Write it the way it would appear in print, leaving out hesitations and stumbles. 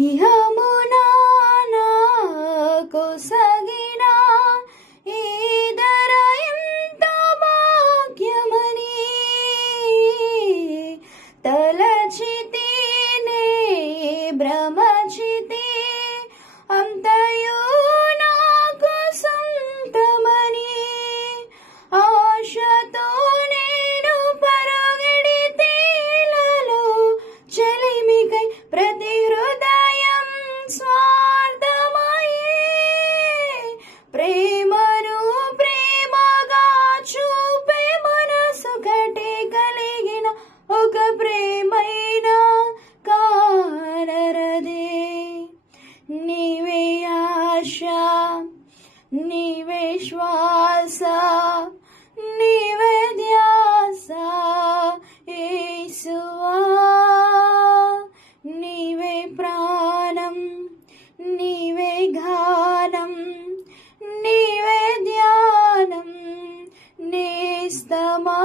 ఇహమునా నాకు సగిన ఈదర ఎంత భాగ్యమని తలచితినే భ్రమచితి అంతయు నాకు సొంతమని ఆశతో నేను పరుగెడితేలలో చెలిమికై ప్రతి హృదయం స్వార్థమయే ప్రేమను ప్రేమగా చూపే మనసొకటి కలిగిన ఒక ప్రేమైనా కానరదే. నీవే ఆశ, నీవే శ్వాస, నీవే ధ్యాస యేసువా. నీవే ప్రాణం, నీవే గానం, నీవే ధ్యానం నేస్తమా.